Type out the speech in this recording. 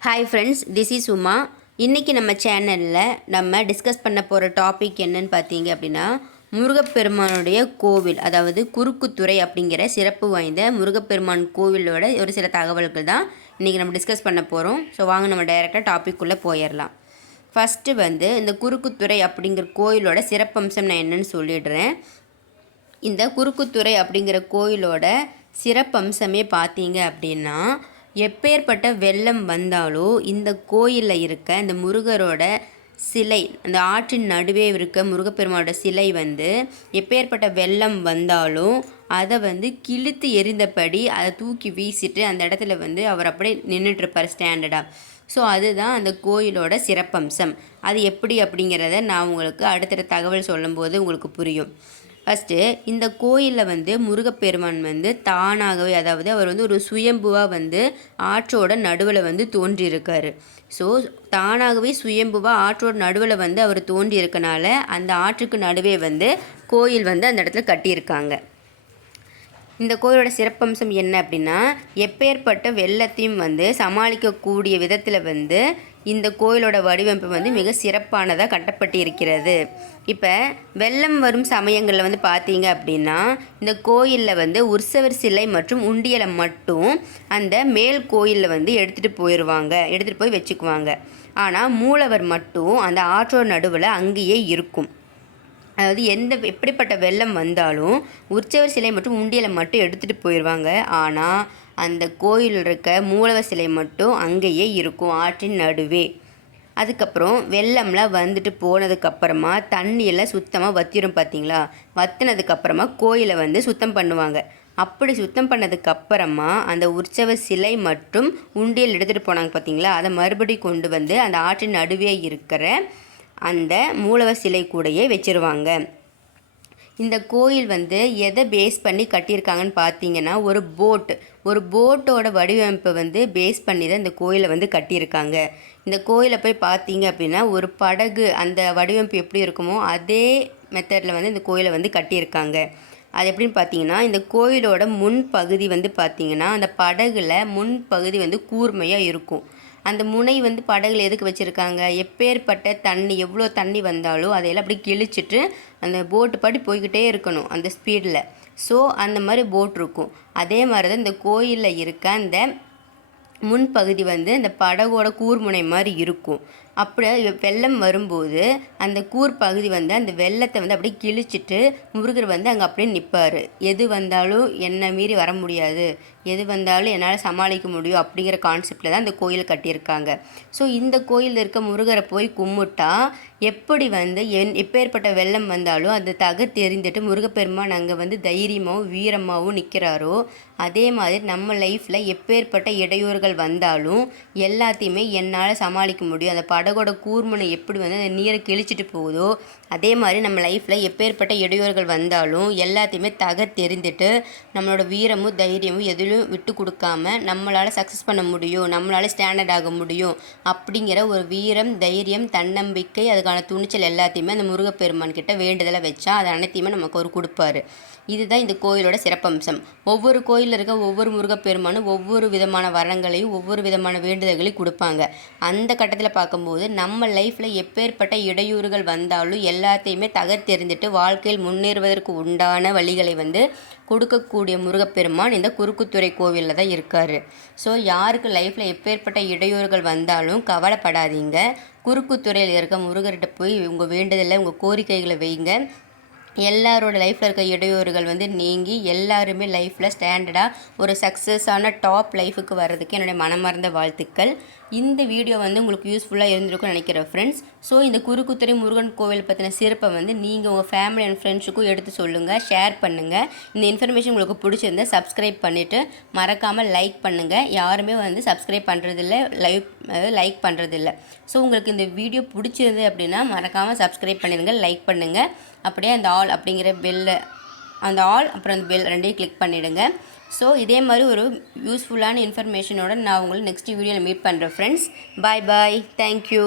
Hi friends this is Uma இன்றைக்கி நம்ம சேனலில் நம்ம டிஸ்கஸ் பண்ண போகிற டாபிக் என்னன்னு பார்த்தீங்க அப்படின்னா முருகப்பெருமானுடைய கோவில் அதாவது குறுக்குத்துறை அப்படிங்கிற சிறப்பு வாய்ந்த முருகப்பெருமான் கோவிலோட ஒரு சில தகவல்கள் தான் இன்றைக்கி நம்ம டிஸ்கஸ் பண்ண போகிறோம் ஸோ வாங்க நம்ம டைரெக்டாக டாபிக்குள்ளே போயிடலாம் ஃபஸ்ட்டு வந்து இந்த குறுக்குத்துறை அப்படிங்கிற கோயிலோட சிறப்பம்சம் நான் என்னன்னு சொல்லிடுறேன். இந்த குறுக்குத்துறை அப்படிங்கிற கோயிலோட சிறப்பம்சமே பார்த்தீங்க அப்படின்னா எப்பேற்பட்ட வெள்ளம் வந்தாலும் இந்த கோயிலில் இருக்க இந்த முருகரோட சிலை அந்த ஆற்றின் நடுவே இருக்க முருகப்பெருமானோட சிலை வந்து எப்பேற்பட்ட வெள்ளம் வந்தாலும் அதை வந்து கிழித்து எரிந்தபடி அதை தூக்கி வீசிட்டு அந்த இடத்துல வந்து அவர் அப்படியே நின்றுட்டுருப்பார் ஸ்டாண்டர்டாக ஸோ அதுதான் அந்த கோயிலோட சிறப்பம்சம். அது எப்படி அப்படிங்கிறத நான் உங்களுக்கு அடுத்தடுத்த தகவல் சொல்லும்போது உங்களுக்கு புரியும். ஃபஸ்ட்டு இந்த கோயிலில் வந்து முருகப்பெருமான் வந்து தானாகவே அதாவது அவர் வந்து ஒரு சுயம்புவாக வந்து ஆற்றோட நடுவில் வந்து தோன்றியிருக்காரு. ஸோ தானாகவே சுயம்புவாக ஆற்றோட நடுவில் வந்து அவர் தோன்றியிருக்கனால அந்த ஆற்றுக்கு நடுவே வந்து கோயில் வந்து அந்த இடத்துல கட்டியிருக்காங்க. இந்த கோயிலோட சிறப்பம்சம் என்ன அப்படின்னா எப்பேற்பட்ட வெள்ளத்தையும் வந்து சமாளிக்கக்கூடிய விதத்தில் வந்து இந்த கோயிலோட வடிவமைப்பு வந்து மிக சிறப்பானதாக கட்டப்பட்டு இருக்கிறது இப்போ வெள்ளம் வரும் சமயங்களில் வந்து பார்த்தீங்க அப்படின்னா இந்த கோயிலில் வந்து உற்சவர் சிலை மற்றும் உண்டியலை மட்டும் அந்த மேல் கோயிலில் வந்து எடுத்துகிட்டு போயிடுவாங்க எடுத்துகிட்டு போய் வச்சுக்குவாங்க. ஆனால் மூலவர் மட்டும் அந்த ஆற்றோட நடுவில் அங்கேயே இருக்கும். அதாவது எந்த எப்படிப்பட்ட வெள்ளம் வந்தாலும் உற்சவர் சிலை மற்றும் உண்டியலை மட்டும் எடுத்துகிட்டு போயிடுவாங்க ஆனால் அந்த கோயிலில் இருக்க மூலவர் சிலை மட்டும் அங்கேயே இருக்கும் ஆற்றின் நடுவே. அதுக்கப்புறம் வெள்ளம்லாம் வந்துட்டு போனதுக்கப்புறமா தண்ணியெல்லாம் சுத்தமாக வத்திரும் பார்த்தீங்களா வத்தினதுக்கப்புறமா கோயிலை வந்து சுத்தம் பண்ணுவாங்க. அப்படி சுத்தம் பண்ணதுக்கப்புறமா அந்த உற்சவ சிலை மற்றும் உண்டியல் எடுத்துகிட்டு போனாங்க பார்த்தீங்களா அதை மறுபடி கொண்டு வந்து அந்த ஆற்றின் நடுவே இருக்கிற அந்த மூலவர் சிலை கூடயே வச்சுருவாங்க. இந்த கோயில் வந்து எதை பேஸ் பண்ணி கட்டியிருக்காங்கன்னு பார்த்தீங்கன்னா ஒரு போட் ஒரு போட்டோட வடிவமைப்பை வந்து பேஸ் பண்ணி தான் இந்த கோயிலை வந்து கட்டியிருக்காங்க. இந்த கோயிலை போய் பார்த்தீங்க அப்படின்னா ஒரு படகு அந்த வடிவமைப்பு எப்படி இருக்குமோ அதே மெத்தடில் வந்து இந்த கோயிலை வந்து கட்டியிருக்காங்க. அது எப்படின்னு பார்த்தீங்கன்னா இந்த கோயிலோட முன் பகுதி வந்து பார்த்தீங்கன்னா அந்த படகுல முன் பகுதி வந்து கூர்மையாக இருக்கும். அந்த முனை வந்து படகுல எதுக்கு வச்சுருக்காங்க? எப்பேற்பட்ட தண்ணி எவ்வளோ தண்ணி வந்தாலும் அதையெல்லாம் அப்படி கிழிச்சிட்டு அந்த போட்டு பாட்டி போய்கிட்டே இருக்கணும் அந்த ஸ்பீடில் ஸோ அந்த மாதிரி போட் இருக்கும். அதே மாதிரி தான் இந்த கோயிலில் இருக்க அந்த முன்பகுதி வந்து அந்த படகோட கூர்முனை மாதிரி இருக்கும். அப்படியே வெள்ளம் வரும்போது அந்த கூர் பகுதி வந்து அந்த வெள்ளத்தை வந்து அப்படியே கிழிச்சிட்டு முருகர் வந்து அங்கே அப்படியே நிற்பார் எது வந்தாலும் என்னை மீறி வர முடியாது. எது வந்தாலும் என்னால் சமாளிக்க முடியும் அப்படிங்கிற கான்செப்டில் தான் அந்த கோயில் கட்டியிருக்காங்க. ஸோ இந்த கோயிலில் இருக்க முருகரை போய் கும்பிட்டா எப்படி வந்து என் எப்பேற்பட்ட வெள்ளம் வந்தாலும் அந்த தக தெரிந்துட்டு முருகப்பெருமான் அங்கே வந்து தைரியமாகவும் வீரமாகவும் நிற்கிறாரோ அதே மாதிரி நம்ம லைஃப்பில் எப்பேற்பட்ட இடையூறுகள் வந்தாலும் எல்லாத்தையுமே என்னால் சமாளிக்க முடியும். அந்த படகோட கூர்முனை எப்படி வந்து அந்த நீரை கிழிச்சிட்டு போகுதோ அதே மாதிரி நம்ம லைஃப்பில் எப்பேற்பட்ட இடையூறுகள் வந்தாலும் எல்லாத்தையுமே தக தெரிந்துட்டு நம்மளோட வீரமும் தைரியமும் எதிலும் விட்டு கொடுக்காம நம்மளால் சக்ஸஸ் பண்ண முடியும் நம்மளால் ஸ்டாண்டர்ட் ஆக முடியும் அப்படிங்கிற ஒரு வீரம் தைரியம் தன்னம்பிக்கை அதுக்கான துணிச்சல் எல்லாத்தையுமே அந்த முருகப்பெருமான் கிட்ட வேண்டுதலை வச்சா அது அனைத்தையுமே நமக்கு ஒரு கொடுப்பாரு. இதுதான் இந்த கோயிலோட சிறப்பம்சம். ஒவ்வொரு கோயிலில் இருக்க ஒவ்வொரு முருகப்பெருமானும் ஒவ்வொரு விதமான வரங்களையும் ஒவ்வொரு விதமான வேண்டுதல்களையும் கொடுப்பாங்க. அந்த கட்டத்தில் பார்க்கும்போது நம்ம லைஃப்பில் எப்பேற்பட்ட இடையூறுகள் வந்தாலும் எல்லாத்தையுமே தகர்த்தெறிந்துட்டு வாழ்க்கையில் முன்னேறுவதற்கு உண்டான வழிகளை வந்து கொடுக்கக்கூடிய முருகப்பெருமான் இந்த குறுக்குத்துறை கோவிலில் தான் இருக்கார். ஸோ யாருக்கு லைஃப்பில் எப்பேற்பட்ட இடையூறுகள் வந்தாலும் கவலைப்படாதீங்க. குறுக்குத்துறையில் இருக்க முருகர்கிட்ட போய் உங்கள் வேண்டுதலை உங்கள் கோரிக்கைகளை வைங்க. எல்லாரோட லைஃப்பில் இருக்க இடையூறுகள் வந்து நீங்கி எல்லாருமே லைஃப்பில் ஸ்டாண்டர்டாக ஒரு சக்ஸஸான டாப் லைஃபுக்கு வர்றதுக்கு என்னுடைய மனமார்ந்த வாழ்த்துக்கள். இந்த வீடியோ வந்து உங்களுக்கு யூஸ்ஃபுல்லாக இருந்திருக்கும்னு நினைக்கிறேன் ஃப்ரெண்ட்ஸ் ஸோ இந்த குறுக்குத்துறை முருகன் கோவில் பற்றின சிறப்பை வந்து நீங்கள் உங்கள் ஃபேமிலி அண்ட் ஃப்ரெண்ட்ஸுக்கும் எடுத்து சொல்லுங்கள் ஷேர் பண்ணுங்கள் இந்த இன்ஃபர்மேஷன் உங்களுக்கு பிடிச்சிருந்தா சப்ஸ்கிரைப் பண்ணிவிட்டு மறக்காமல் லைக் பண்ணுங்கள் யாருமே வந்து சப்ஸ்கிரைப் பண்ணுறதில்ல லைக் லைக் பண்ணுறதில்ல ஸோ உங்களுக்கு இந்த வீடியோ பிடிச்சிருந்து அப்படின்னா மறக்காமல் சப்ஸ்கிரைப் பண்ணிடுங்க லைக் பண்ணுங்கள் அப்படியே அந்த ஆல் அப்படிங்கிற பெல்லை அந்த ஆல் அப்புறம் அந்த பெல் ரெண்டையும் கிளிக் பண்ணிவிடுங்க ஸோ இதே மாதிரி ஒரு யூஸ்ஃபுல்லான இன்ஃபர்மேஷனோட நான் உங்களை நெக்ஸ்ட் வீடியோவில் மீட் பண்ணுறேன் ஃப்ரெண்ட்ஸ் பாய் பாய் தேங்க்யூ